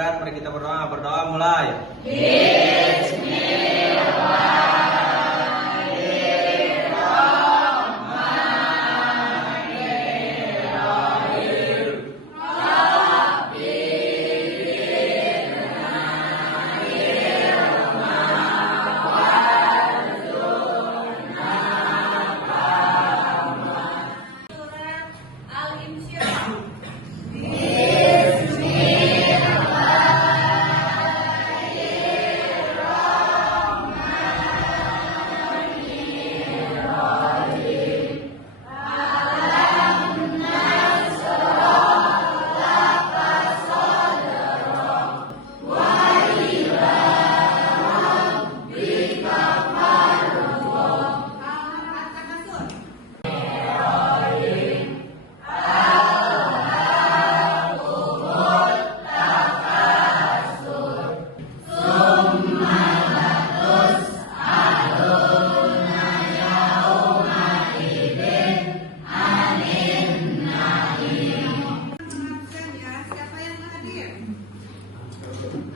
pelajaran. Mari kita berdoa. Berdoa mulai.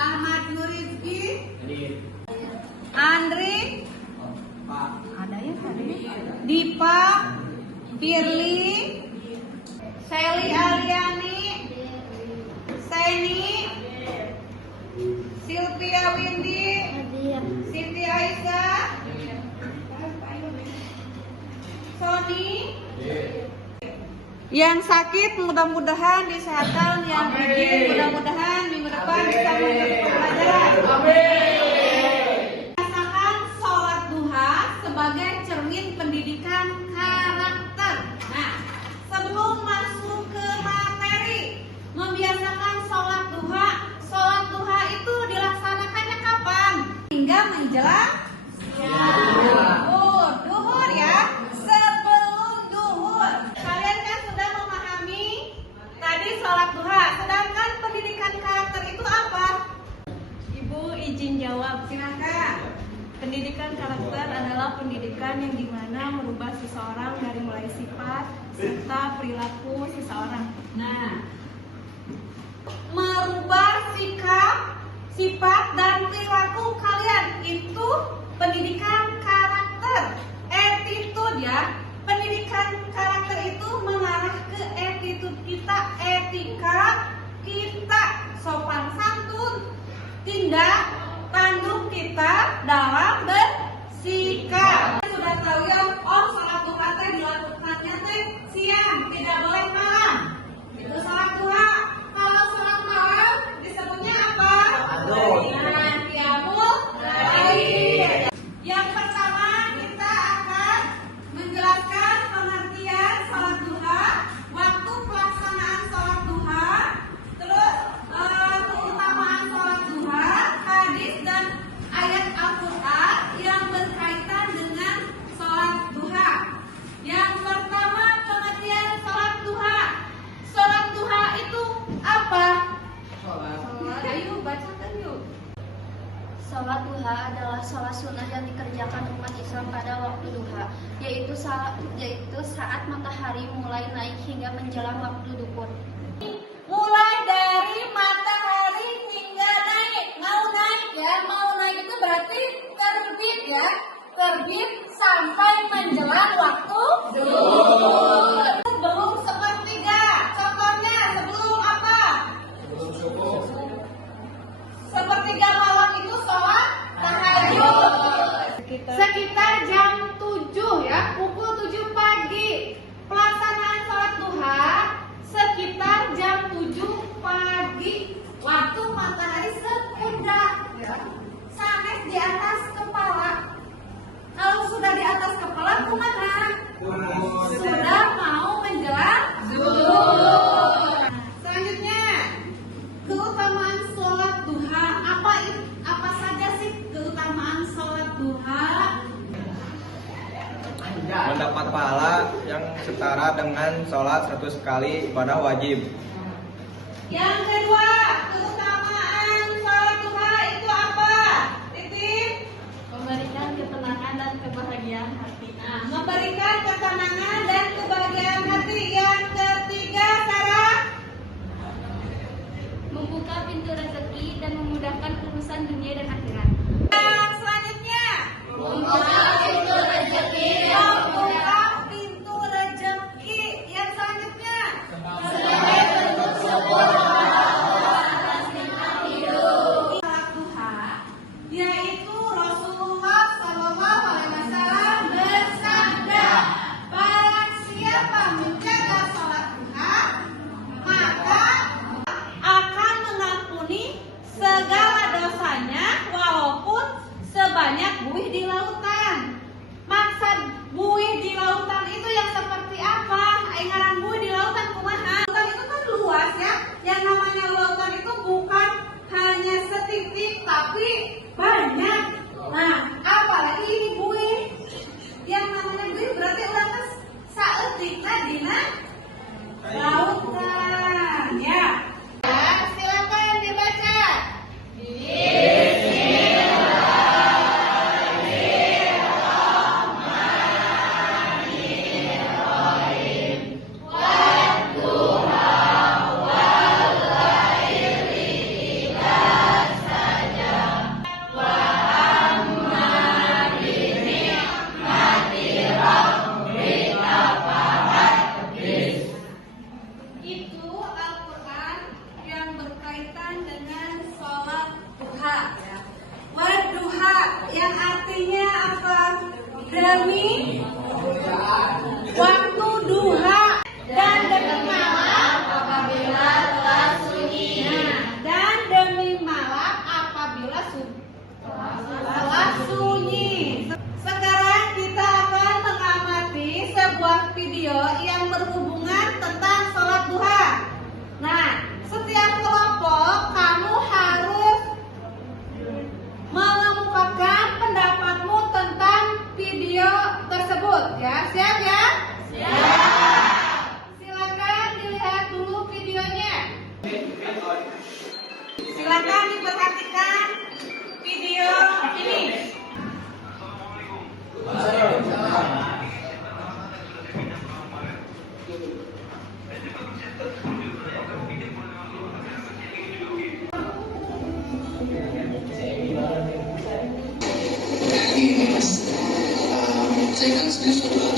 Ahmad Nurizki, Andri, Dipa, Firly, Shelly Aliani, Saini, Sylvia Windy, Siti Aisyah, Sony. Yang sakit mudah-mudahan disehatkan, yang izin mudah-mudahan minggu depan bisa mengikuti pelajaran. Rasakan sholat duha sebagai cermin pendidikan karakter. Nah, sebelum masuk ke materi, membiasakan sholat duha. Sholat duha itu dilaksanakannya kapan? Hingga menjelang duhur ya. Sebelum duhur. Kalian kan sudah memahami tadi sholat duha. Sedangkan pendidikan karakter itu apa? Ibu izin jawab. Silakan. Pendidikan karakter adalah pendidikan yang dimana merubah seseorang dari mulai sifat serta perilaku seseorang. Nah, merubah sikap, sifat dan perilaku kalian itu pendidikan karakter. Attitude ya. Pendidikan karakter itu mengarah ke attitude kita, etika kita, sopan santun, tindak tanduk kita dalam bersikap. Sudah tahu ya, sholat duha teh dilakukannya teh siang, tidak boleh malam. Itu sholat duha. Kalau sholat malam disebutnya apa? Qiyamul Lail. Yang pertama kita akan menjelaskan pengertian sholat duha, waktu pelaksanaan sholat duha, terus keutamaan sholat duha, hadis dan ayat Al-Quran yang berkaitan dengan sholat duha. Yang pertama pengertian sholat duha. Sholat duha itu apa? Ayo bacakan yuk. Sholat duha adalah sholat sunnah yang dikerjakan umat Islam pada waktu duha, yaitu saat matahari mulai naik hingga menjelang waktu duhur. Mulai dari matahari hingga naik. Mau naik ya, mau naik itu berarti terbit ya. Terbit sampai menjelang waktu duhur. Sebelum sepertiga. Contohnya sebelum apa? Sepertiga malam itu sholat tahajud. Sekitar jam 7 ya, pukul 7 pagi. Pelaksanaan sholat duha sekitar jam 7 pagi. Waktu matahari sepundak ya. Sanes di atas kepala. Kalau sudah di atas kepala kumaha? Sudah mau menjelang zuhur. Selanjutnya, keutamaan sholat duha. Apa saja sih keutamaan sholat duha? Mendapat pahala yang setara dengan sholat 100 kali ibadah wajib. Yang kedua, keutamaan sholat duha itu apa? Titik. Memberikan ketenangan dan kebahagiaan hati. Nah, memberikan ketenangan dan kebahagiaan hati. Yang ketiga, Sarah. Membuka pintu rezeki urusan dunia dan akhirat. Yang selanjutnya, membuka pintu rezeki. Yang selanjutnya, sebagai bentuk syukur atas nikmat hidup. Salat duha, yaitu Rasulullah Shallallahu Alaihi Wasallam bersabda, barang siapa menjaga salat duha, maka akan mengampuni segala dosanya walaupun sebanyak buih di lautan. Maksud buih di lautan itu yang seperti apa? Ngaran buih di lautan kumaha? Lautan itu kan luas ya. Yang namanya lautan itu bukan hanya setitik tapi banyak. Nah, apalagi ini buih. Yang namanya buih berarti udah saeutikna dina lautan ya. Silakan dibaca. Itu Al-Quran yang berkaitan dengan sholat duha ya. Wadduha yang artinya apa? Demi waktu duha dan demi malam apabila telah sunyi. Dan demi malam apabila telah sunyi. Sekarang kita akan mengamati sebuah video yang berhubungan tentang sholat duha. Nah, setiap kelompok kamu harus mengemukakan pendapatmu tentang video tersebut ya. Siap ya? Siap. Silakan dilihat dulu videonya. Silakan diperhatikan video ini. Ini mas, saya kan sebenarnya suatu hal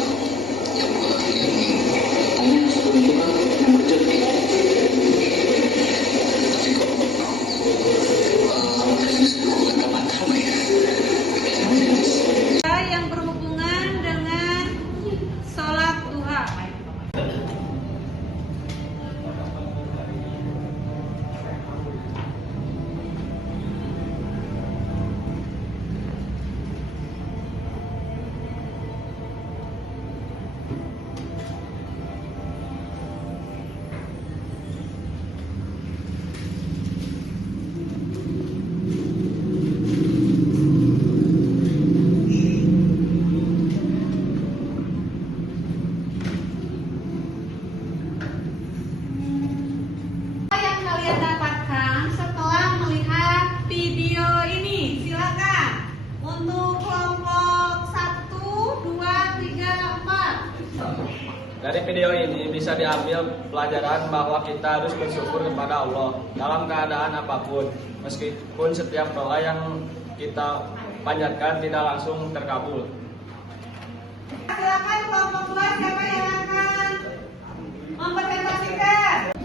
yang bukan ini hanya suatu bentuk yang rezeki. Tapi kok ini bukan apa ya? Yang berhubungan dengan sholat duha. Apa yang kalian dapatkan setelah melihat video ini? Silakan. Untuk kelompok 1, 2, 3, 4. Dari video ini bisa diambil pelajaran bahwa kita harus bersyukur kepada Allah dalam keadaan apapun, meskipun setiap doa yang kita panjatkan tidak langsung terkabul. Silakan kelompok 2, siapa yang akan mempresentasikan?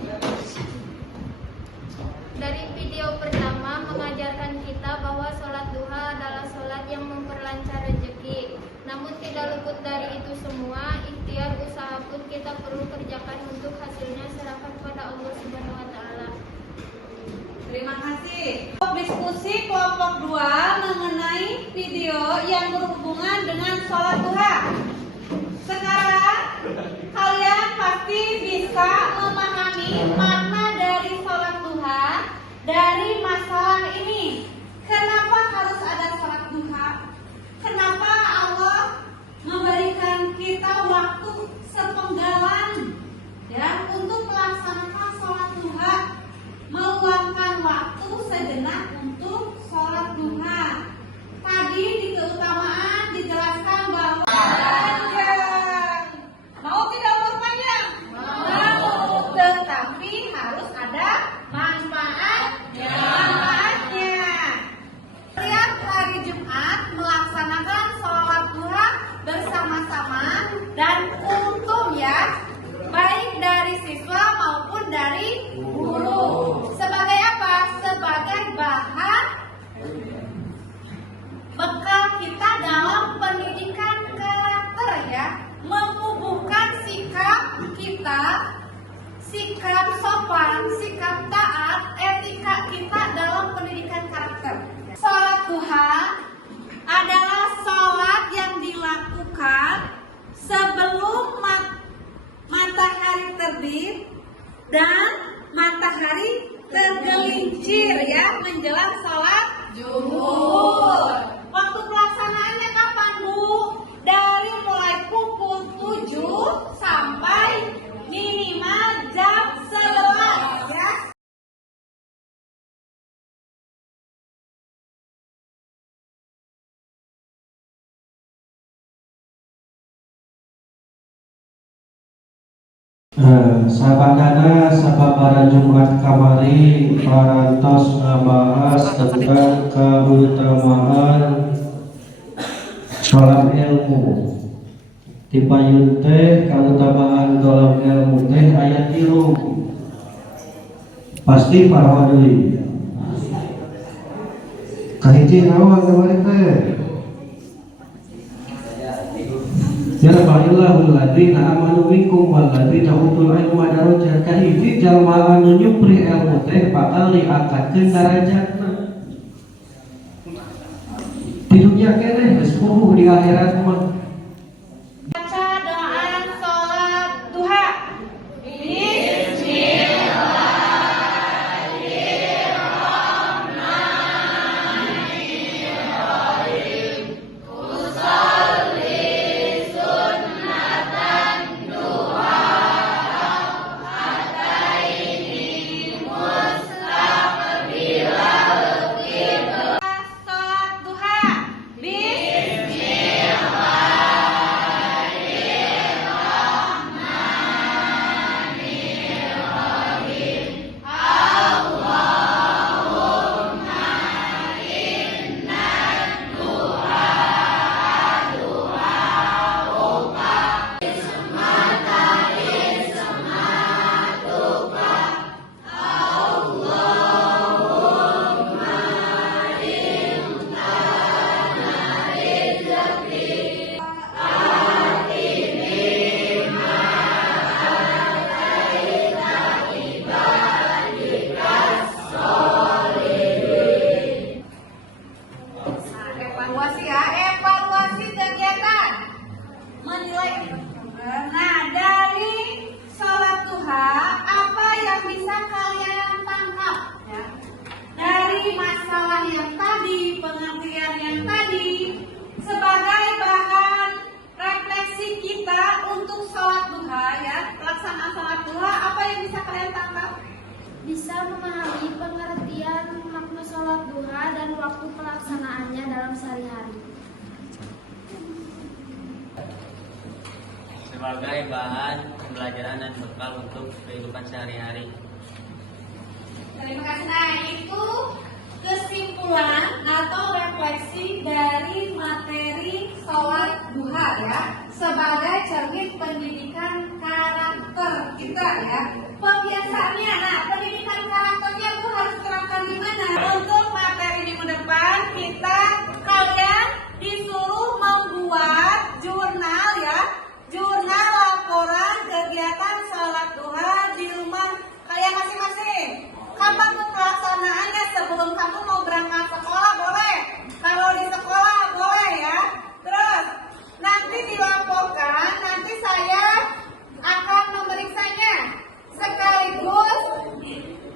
Dari video pertama mengajarkan kita bahwa sholat duha adalah sholat yang memperlancar rezeki. Namun tidak luput dari itu semua, ikhtiar usaha pun kita perlu kerjakan untuk hasilnya serahkan pada Allah Subhanahu wa taala. Terima kasih. Diskusi kelompok 2 mengenai video yang berhubungan dengan sholat duha. Sekarang kalian pasti bisa memahami makna dari sholat duha dari masalah ini. Kenapa harus ada sholat duha? Kenapa Allah memberikan kita waktu sepenggalan ya untuk melaksanakan sholat duha, meluangkan waktu sejenak untuk sholat duha. Tadi di keutamaan dijelaskan bahwa mau tidak umur panjang? Mau, tetapi harus ada manfaatnya. dan matahari tergelincir ya menjelang sholat zuhur. Waktu pelaksanaannya kapan, Bu? Dari mulai pukul 7 sampai minimal jam 11 ya. Sabadana sababara Jumat kamari parantos ngabahas tentang keutamaan sholat ilmu. Dipayun teh keutamaan dalam ilmu teh ayat 3. Pasti parawa deui. Kahiji naon kamari teh? Ya Allahul ladzina amanu minkum walladzina utul ilma darajat. Kahiji jalma anu nyupri ilmu teh bakal diangkatkeun darajatna. Di dunia keneh geus puguh di akhirat mah. Baca doa sholat duha. Sholat duha. Evaluasi ya, evaluasi kegiatan menilai. Nah, dari sholat duha apa yang bisa kalian tangkap ya? Dari masalah yang tadi, pengertian yang tadi, sebagai bahan refleksi kita untuk sholat duha ya, pelaksanaan sholat duha, apa yang bisa kalian tangkap? Bisa memahami pengertian makna sholat duha dan waktu pelaksanaannya dalam sehari-hari. Sebagai bahan pembelajaran dan bekal untuk kehidupan sehari-hari. Terima kasih. Nah, itu kesimpulan atau refleksi dari materi sholat duha ya, sebagai cermin pendidikan karakter kita ya. Pembiasaannya, nah pendidikan karakternya itu harus diterapkan di mana? Untuk materi minggu depan kalian disuruh membuat jurnal ya, jurnal laporan kegiatan sholat duha di rumah kalian masing-masing. Kapan tuh pelaksanaannya? Sebelum kamu mau berangkat sekolah boleh, kalau di sekolah boleh ya. Terus nanti dilaporkan, nanti saya akan memeriksanya sekaligus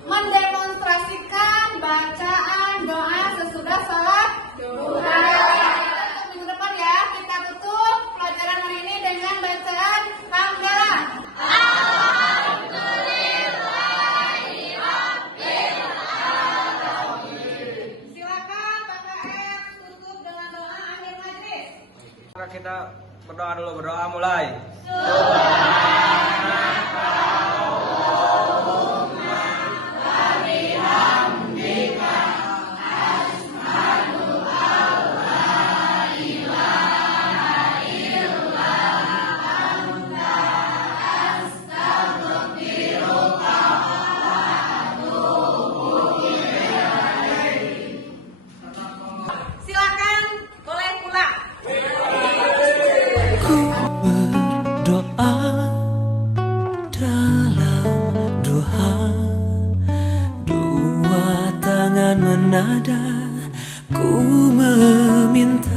mendemonstrasikan bacaan doa sesudah sholat duha. Untuk minggu depan ya, kita tutup pelajaran hari ini dengan bacaan hamdalah. Silakan Pak KM tutup dengan doa akhir majlis. Maka kita berdoa dulu, berdoa mulai. Silakan boleh pulang. Berdoa dalam doa, dua tangan menada, ku meminta